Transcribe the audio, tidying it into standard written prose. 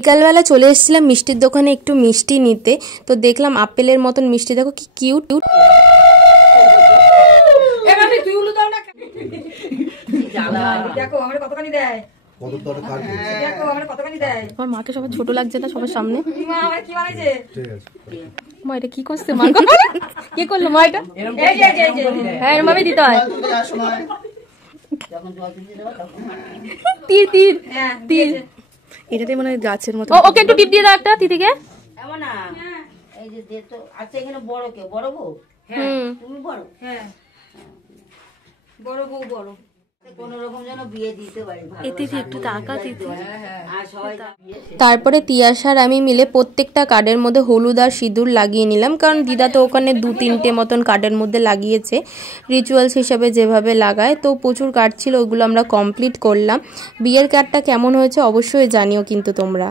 বিকালবেলা চলে এসেছিলাম মিষ্টির দোকানে একটু মিষ্টি নিতে। তো দেখলাম আপেলের মতন মিষ্টি, দেখো কি কিউট। আমার মাকে সবার ছোট লাগছে না সবার সামনে। মা এটা কি করছে? মা কে করলো? মা এটা হ্যাঁ এরমভাবে দিতে হয়। তীর তীর তীর এটাতে মনে হয় গাছের মতো। ওকে একটু টিপ দিয়ে দাও একটা তিতিকে। এমন না এই যে দে তো আচ্ছা এখানে বড় কে? বড় বউ? হ্যাঁ তুমি বড়? হ্যাঁ বড় বউ বড়। কোন রকম যেন বিয়ে দিতে পারি। এতে একটু টাকা দিতে। আর সবাই তারপরে তিয়াশার আমি মিলে প্রত্যেকটা কার্ডের মধ্যে হলুদ আর সিঁদুর লাগিয়ে নিলাম, কারণ দিদা তো ওখানে 2-3টে মতন কার্ডের মধ্যে লাগিয়েছে রিচুয়ালস হিসাবে যেভাবে লাগায়। তো প্রচুর কার্ড ছিল, ওগুলো আমরা কমপ্লিট করলাম। বিয়ের কার্ডটা কেমন হয়েছে অবশ্যই জানিও কিন্তু তোমরা।